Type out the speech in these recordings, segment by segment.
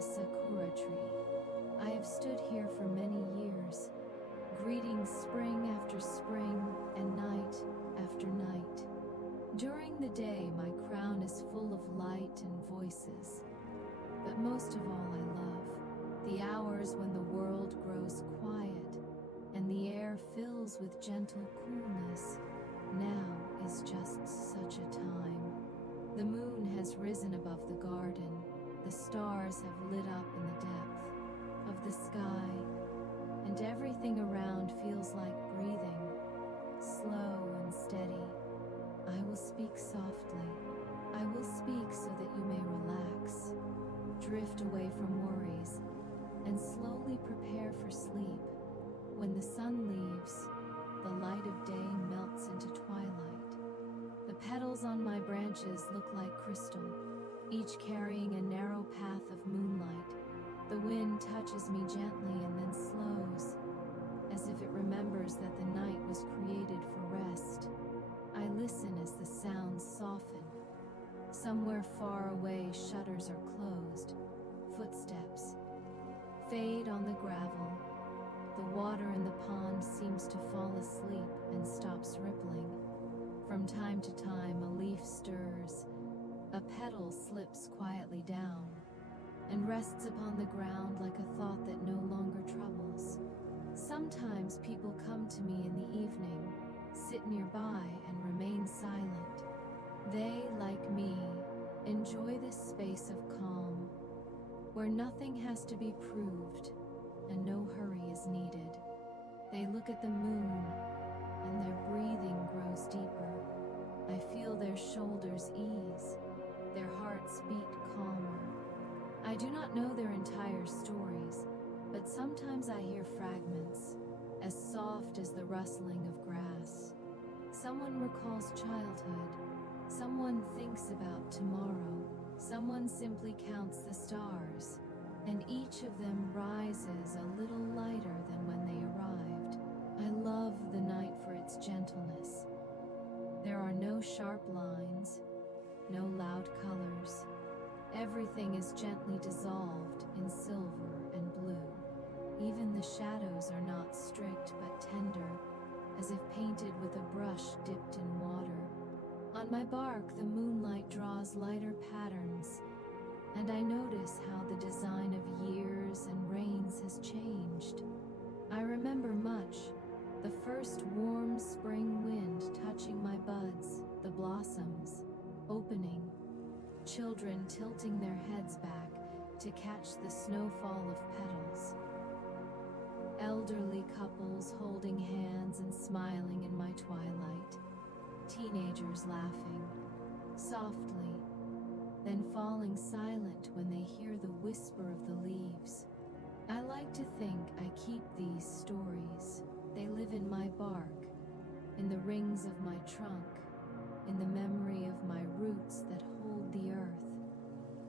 a Sakura tree. I have stood here for many years, greeting spring after spring and night after night. During the day, my crown is full of light and voices. But most of all, I love the hours when the world grows quiet and the air fills with gentle coolness. Now is just such a time. The moon has risen above the garden, the stars have lit up in the depth of the sky, and everything around feels like breathing, slow and steady. I will speak softly. I will speak so that you may relax, drift away from worries, and slowly prepare for sleep. When the sun leaves, the light of day melts into twilight. The petals on my branches look like crystal, each carrying a narrow path of moonlight. The wind touches me gently and then slows, as if it remembers that the night was created for rest. I listen as the sounds soften. Somewhere far away, shutters are closed. Footsteps fade on the gravel. The water in the pond seems to fall asleep and stops rippling. From time to time, a leaf stirs. A petal slips quietly down and rests upon the ground like a thought that no longer troubles. Sometimes people come to me in the evening, sit nearby and remain silent. They, like me, enjoy this space of calm, where nothing has to be proved and no hurry is needed. They look at the moon and their breathing grows deeper. I feel their shoulders ease, their hearts beat calmer. I do not know their entire stories, but sometimes I hear fragments, as soft as the rustling of grass. Someone recalls childhood, someone thinks about tomorrow, someone simply counts the stars, and each of them rises a little lighter than when they arrived. I love the night for its gentleness. There are no sharp lines, no loud colors. Everything is gently dissolved in silver and blue. Even the shadows are not strict but tender, as if painted with a brush dipped in water. On my bark, the moonlight draws lighter patterns, and I notice how the design of years and rains has changed. I remember much, the first warm spring wind touching my buds, the blossoms opening, children tilting their heads back to catch the snowfall of petals, elderly couples holding hands and smiling in my twilight, teenagers laughing softly, then falling silent when they hear the whisper of the leaves. I like to think I keep these stories. They live in my bark, in the rings of my trunk, in the memory of my roots that hold the earth.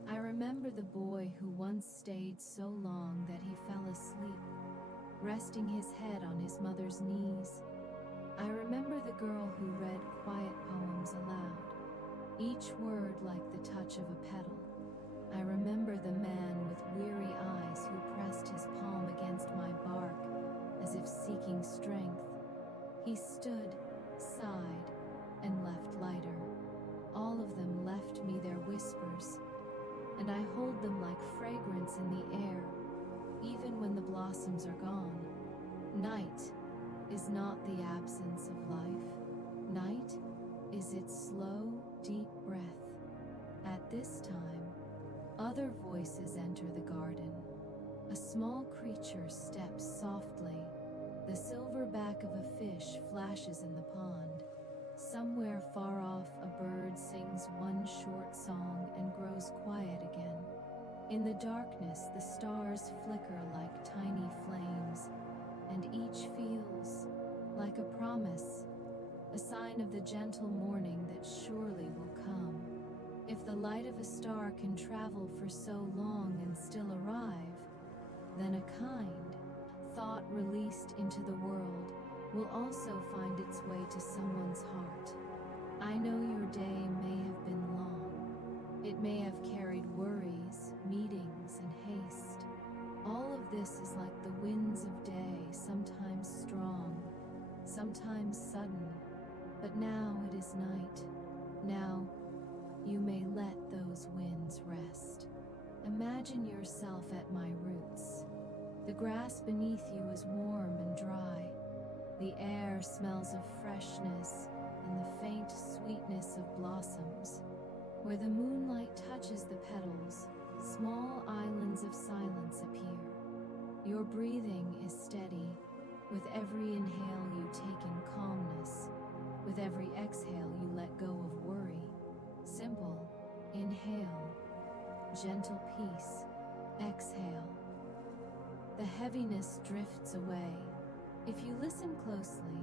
I remember the boy who once stayed so long that he fell asleep, resting his head on his mother's knees. I remember the girl who read quiet poems aloud, each word like the touch of a petal. I remember the man with weary eyes who pressed his palm against my bark as if seeking strength. He stood, sighed, and left lighter. All of them left me their whispers, and I hold them like fragrance in the air, even when the blossoms are gone. Night is not the absence of life. Night is its slow, deep breath. At this time, other voices enter the garden. A small creature steps softly. The silver back of a fish flashes in the pond. Somewhere far off, a bird sings one short song and grows quiet again. In the darkness, the stars flicker like tiny flames, and each feels like a promise, a sign of the gentle morning that surely will come. If the light of a star can travel for so long and still arrive, then a kind thought released into the world will also find its way to someone's heart. I know your day may have been long. It may have carried worries, meetings, and haste. is night. Now, you may let those winds rest. Imagine yourself at my roots. The grass beneath you is warm and dry. The air smells of freshness and the faint sweetness of blossoms. Where the moonlight touches the petals, small islands of silence appear. Your breathing is steady. With every inhale you take in calmness. With every exhale you let go of worry. Simple. Inhale. Gentle peace. Exhale. The heaviness drifts away. If you listen closely,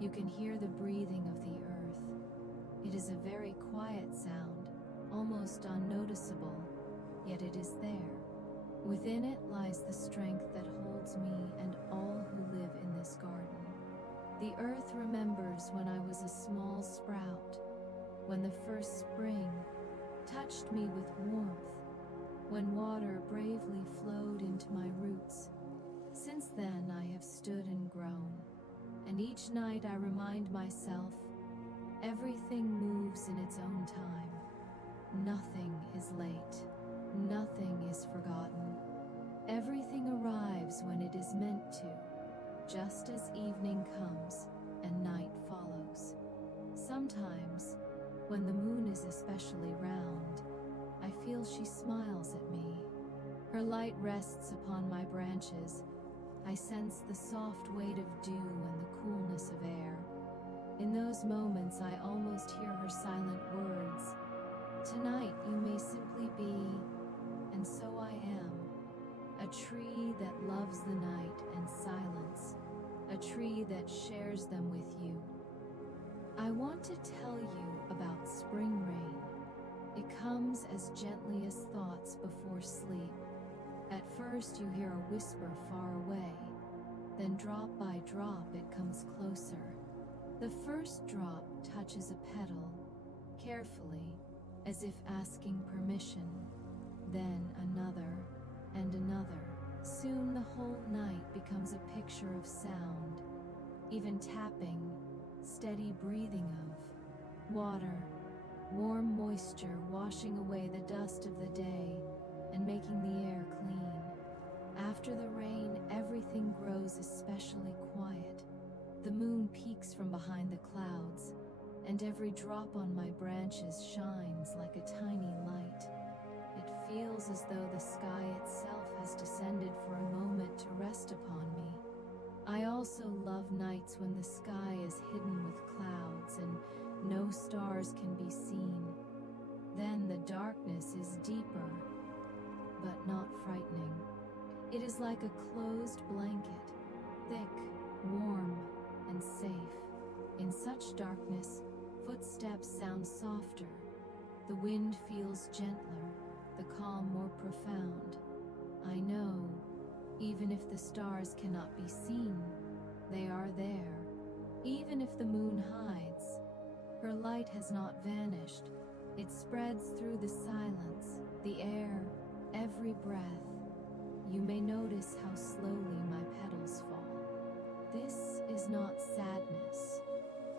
you can hear the breathing of the earth. It is a very quiet sound, almost unnoticeable, yet it is there. Within it lies the strength that holds me and all who live in this garden. The earth remembers when I was a small sprout, when the first spring touched me with warmth, when water bravely flowed into my roots. Since then I have stood and grown, and each night I remind myself, everything moves in its own time. Nothing is late. Nothing is forgotten. Everything arrives when it is meant to, just as evening comes and night follows. Sometimes, when the moon is especially round, I feel she smiles at me. Her light rests upon my branches. I sense the soft weight of dew and the coolness of air. In those moments, I almost hear her silent words. Tonight you may simply be, and so I am, a tree that loves the night and silence, a tree that shares them with you. I want to tell you about spring rain. It comes as gently as thoughts before sleep. At first you hear a whisper far away, then drop by drop it comes closer. The first drop touches a petal, carefully, as if asking permission, then another and another. Soon the whole night becomes a picture of sound, even tapping, steady breathing of water, warm moisture washing away the dust of the day and making the air clean. After the rain, everything grows especially quiet. The moon peeks from behind the clouds, and every drop on my branches shines like a tiny light. It feels as though the sky itself has descended for a moment to rest upon me. I also love nights when the sky is hidden with clouds and no stars can be seen. Then the darkness is deeper, but not frightening. It is like a closed blanket, thick, warm, and safe. In such darkness, footsteps sound softer, the wind feels gentler, the calm more profound. I know, even if the stars cannot be seen, they are there. Even if the moon hides, her light has not vanished. It spreads through the silence, the air, every breath. You may notice how slowly my petals fall. This is not sadness.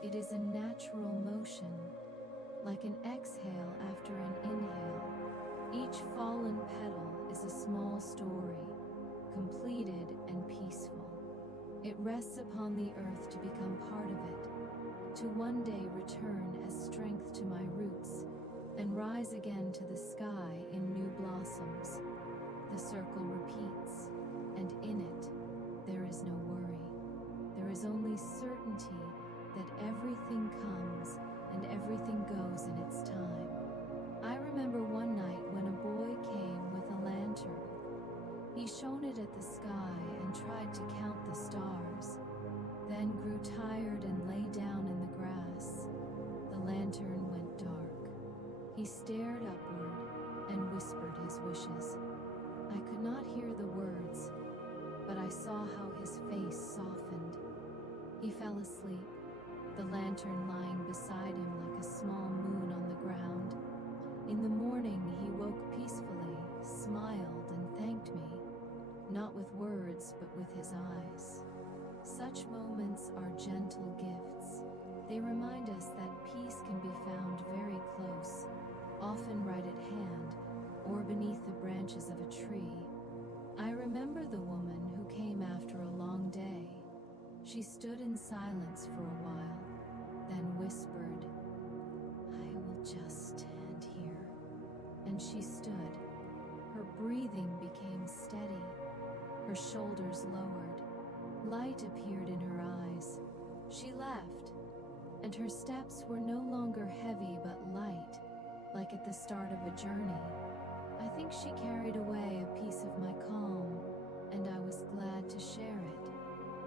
It is a natural motion, like an exhale after an inhale. Each fallen petal is a small story, completed and peaceful. It rests upon the earth to become part of it, to one day return as strength to my roots, and rise again to the sky in new blossoms. The circle repeats, and in it, there is no worry. There is only certainty that everything comes and everything goes in its time. I remember one night when a boy came with a lantern. He shone it at the sky and tried to count the stars, then grew tired and lay down in the grass. The lantern went dark. He stared upward and whispered his wishes. I could not hear the words, but I saw how his face softened. He fell asleep, the lantern lying beside him like a small moon on the ground. In the morning, he woke peacefully, smiled, and thanked me, not with words, but with his eyes. Such moments are gentle gifts. They remind us that peace She stood in silence for a while, then whispered, "I will just stand here." And she stood. Her breathing became steady. Her shoulders lowered. Light appeared in her eyes. She left, and her steps were no longer heavy but light, like at the start of a journey. I think she carried away a piece of my calm, and I was glad to share it.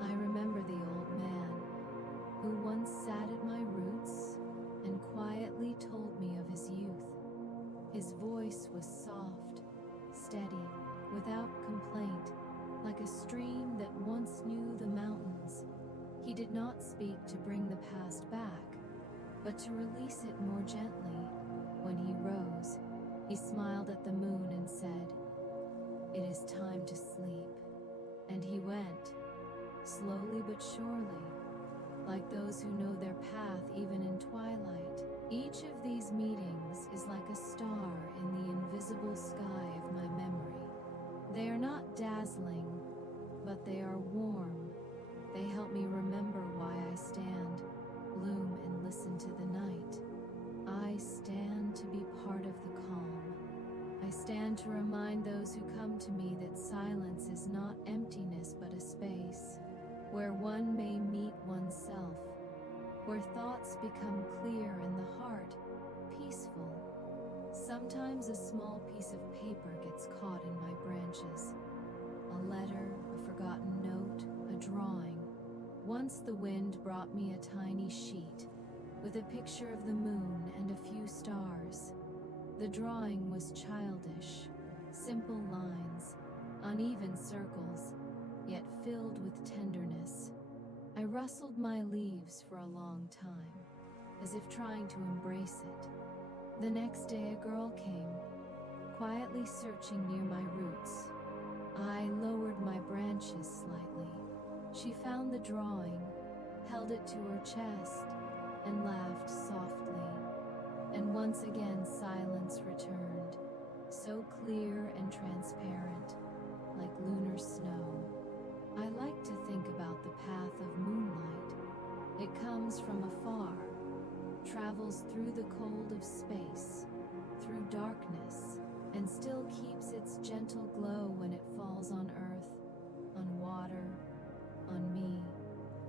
I remember the old man who once sat at my roots and quietly told me of his youth. His voice was soft, steady, without complaint, like a stream that once knew the mountains. He did not speak to bring the past back, but to release it more gently. When he rose, he smiled at the moon and said, "It is time to sleep." And he went, slowly but surely, like those who know their path even in twilight. Each of these meetings is like a star in the invisible sky of my memory. They are not dazzling, but they are warm. They help me remember why I stand, bloom, and listen to the night. I stand to be part of the calm. I stand to remind those who come to me that silence is not emptiness but a space where one may meet oneself, where thoughts become clear and the heart peaceful. Sometimes a small piece of paper gets caught in my branches. A letter, a forgotten note, a drawing. Once the wind brought me a tiny sheet with a picture of the moon and a few stars. The drawing was childish, simple lines, uneven circles, yet filled with tenderness. I rustled my leaves for a long time, as if trying to embrace it. The next day a girl came, quietly searching near my roots. I lowered my branches slightly. She found the drawing, held it to her chest, and laughed softly. And once again silence returned, so clear and transparent, like lunar snow. I like to think about the path of moonlight. It comes from afar, travels through the cold of space, through darkness, and still keeps its gentle glow when it falls on earth, on water, on me.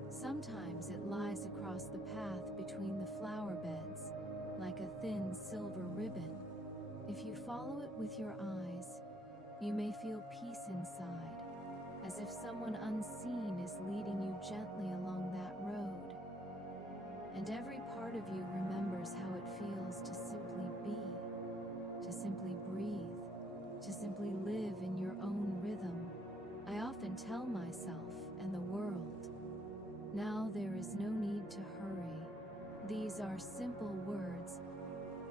Sometimes it lies across the path between the flower beds, like a thin silver ribbon. If you follow it with your eyes, you may feel peace inside, as if someone unseen is leading you gently along that road. And every part of you remembers how it feels to simply be, to simply breathe, to simply live in your own rhythm. I often tell myself and the world, now there is no need to hurry. These are simple words,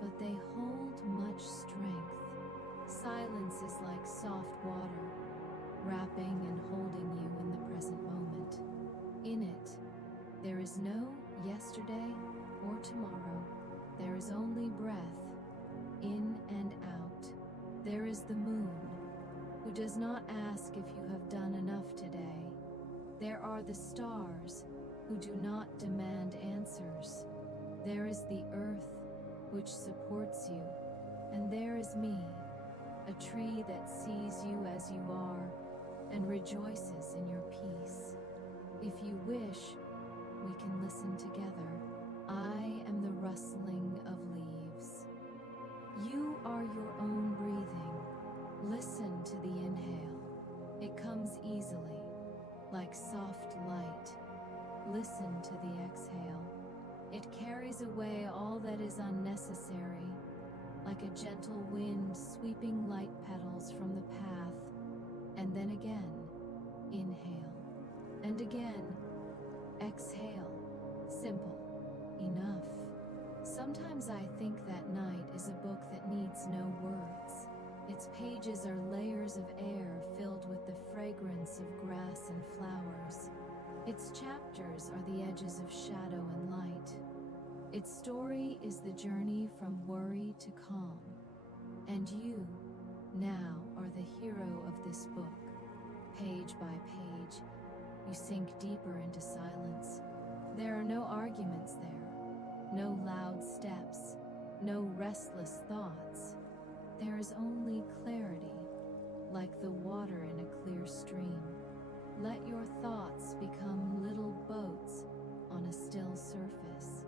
but they hold much strength. Silence is like soft water, wrapping and holding you in the present moment. In it, there is no yesterday or tomorrow. There is only breath, in and out. There is the moon, who does not ask if you have done enough today. There are the stars, who do not demand answers. There is the earth, which supports you. And there is me, a tree that sees you as you are and rejoices in your peace. If you wish, we can listen together. I am the rustling of leaves. You are your own breathing. Listen to the inhale. It comes easily, like soft light. Listen to the exhale. It carries away all that is unnecessary, like a gentle wind sweeping light petals from the path. And then again, inhale. And again, exhale. Simple. Enough. Sometimes I think that night is a book that needs no words. Its pages are layers of air filled with the fragrance of grass and flowers. Its chapters are the edges of shadow and light. Its story is the journey from worry to calm. And you, now, are the hero of this book. Page by page, You sink deeper into silence. There are no arguments there, no loud steps, no restless thoughts. There is only clarity, like the water in a clear stream. Let your thoughts become little boats on a still surface.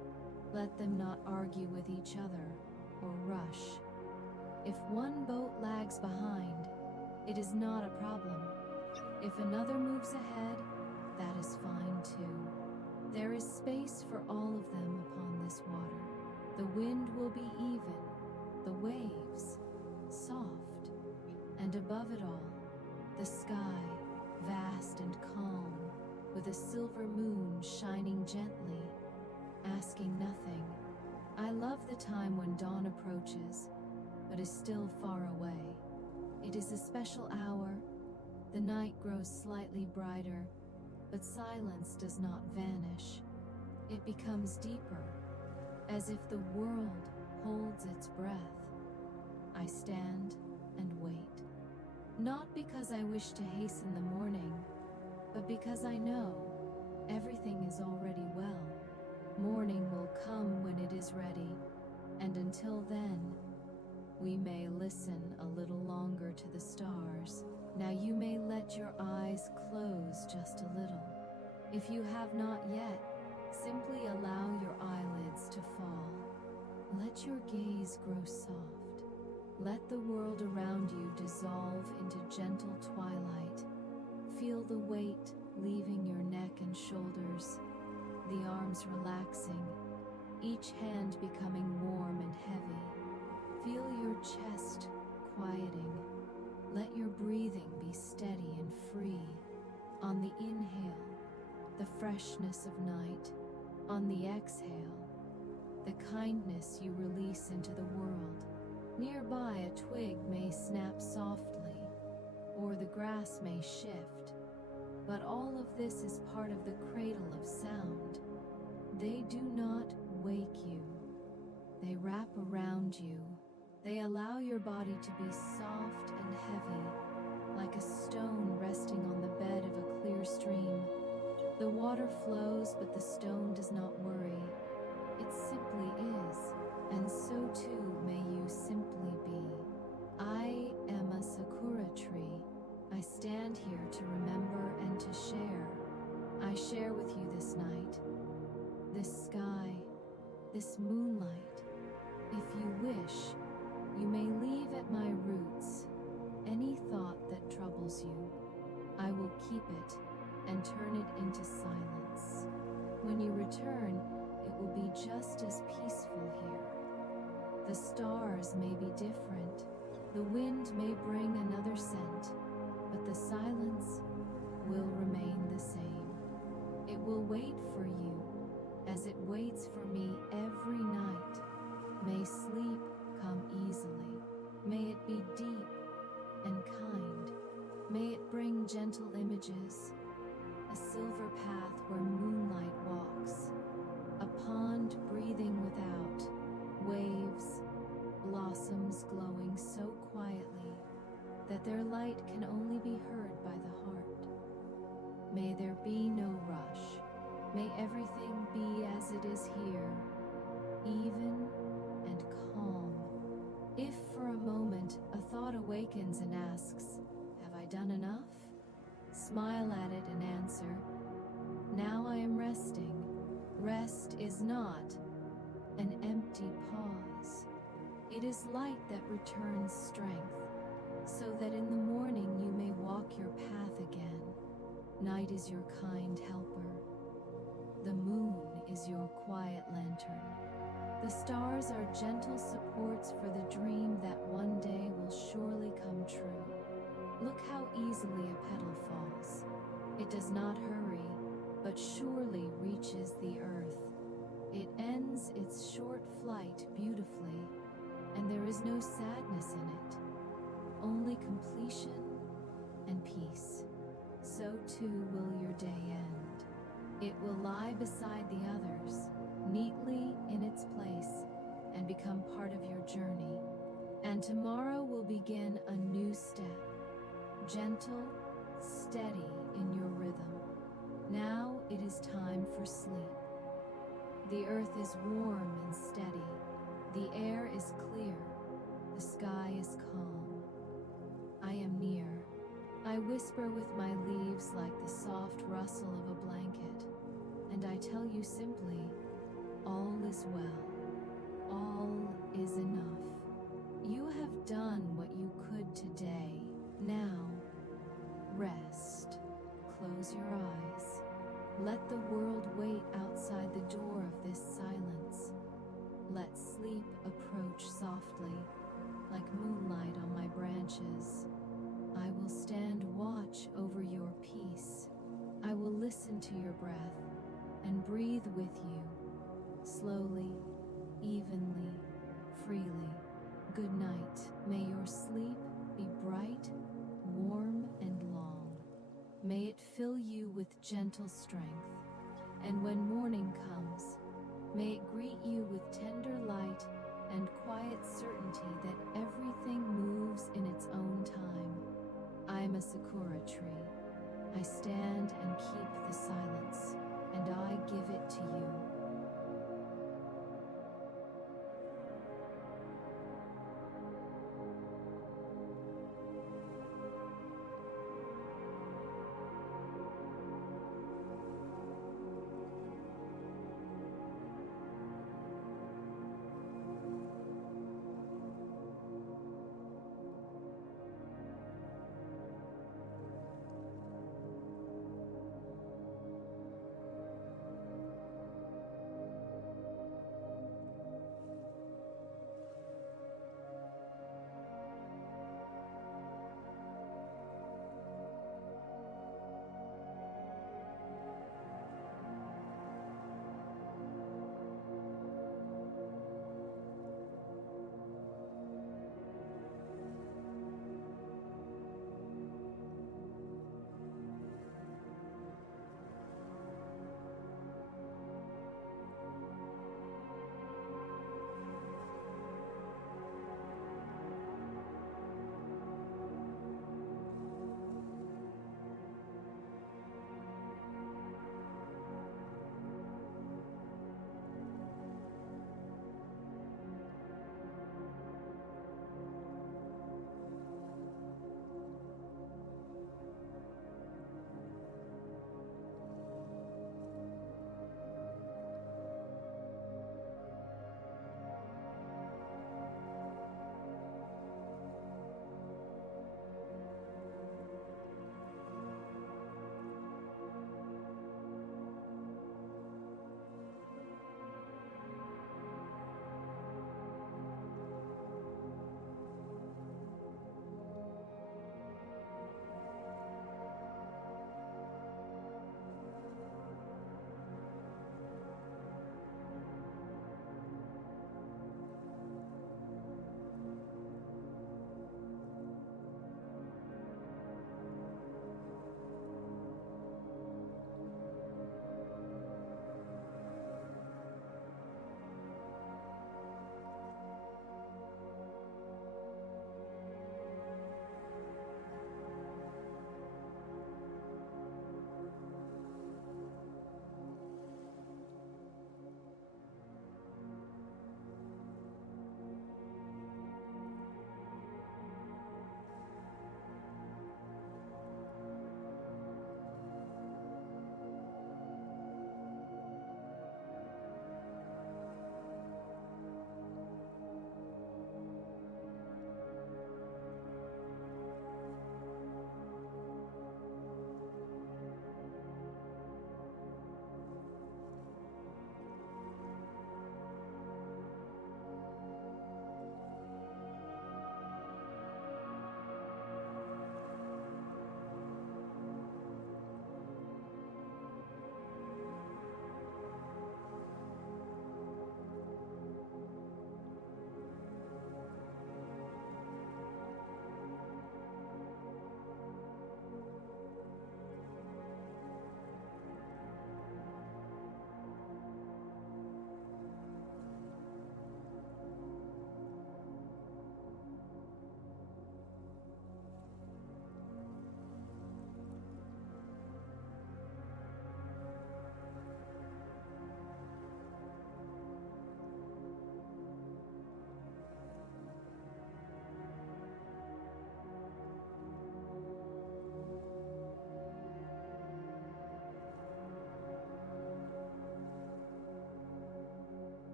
Let them not argue with each other or rush. If one boat lags behind, it is not a problem. If another moves ahead, that is fine too. There is space for all of them upon this water. The wind will be even, the waves soft, and above it all, the sky vast and calm, with a silver moon shining gently, asking nothing. I love the time when dawn approaches, but is still far away. It is a special hour. The night grows slightly brighter, but silence does not vanish. It becomes deeper, as if the world holds its breath. I stand and wait, not because I wish to hasten the morning, but because I know everything is already well. Morning will come when it is ready, and until then, we may listen a little longer to the stars. Now you may let your eyes close just a little. If you have not yet, simply allow your eyelids to fall. Let your gaze grow soft. Let the world around you dissolve into gentle twilight. Feel the weight leaving your neck and shoulders, the arms relaxing, each hand becoming warm and heavy. Feel your chest quieting. Let your breathing be steady and free. On the inhale, the freshness of night. On the exhale, the kindness you release into the world. Nearby, a twig may snap softly, or the grass may shift, but all of this is part of the cradle of sound. They do not wake you. They wrap around you. They allow your body to be soft and heavy, like a stone resting on the bed of a clear stream. The water flows, but the stone does not worry. It simply is, and so too may you simply be. I am a Sakura tree. I stand here to remember and to share. I share with you this night, this sky, this moonlight. If you wish, you may leave at my roots any thought that troubles you. I will keep it and turn it into silence. When you return, it will be just as peaceful here. The stars may be different. The wind may bring another scent, but the silence will remain the same. It will wait for you as it waits for me every night. May sleep come easily. May it be deep and kind. May it bring gentle images, a silver path where moonlight walks, a pond breathing without, waves, blossoms glowing so quietly that their light can only be heard by the heart. May there be no rush. May everything be as it is here, even and calm. If for a moment a thought awakens and asks, "Have I done enough?" Smile at it and answer, "Now I am resting." Rest is not an empty pause. It is light that returns strength, so that in the morning you may walk your path again. Night is your kind helper. The moon is your quiet lantern. The stars are gentle supports for the dream that one day will surely come true. Look how easily a petal falls. It does not hurry, but surely reaches the earth. It ends its short flight beautifully, and there is no sadness in it, only completion and peace. So too will your day end. It will lie beside the others, neatly in its place, and become part of your journey. And tomorrow will begin a new step, gentle, steady in your rhythm. Now it is time for sleep. The earth is warm and steady. The air is clear. The sky is calm. I am near. I whisper with my leaves like the soft rustle of a blanket. And I tell you simply, all is well. All is enough. You have done what you could today. Now, rest. Close your eyes. Let the world wait outside the door of this silence. Let sleep approach softly, like moonlight on my branches. I will stand watch over your peace. I will listen to your breath and breathe with you, slowly, evenly, freely. Good night. May your sleep be bright, warm, and long. May it fill you with gentle strength. And when morning comes, may it greet you with tender light and quiet certainty that everything moves in its own time. I am a Sakura tree. I stand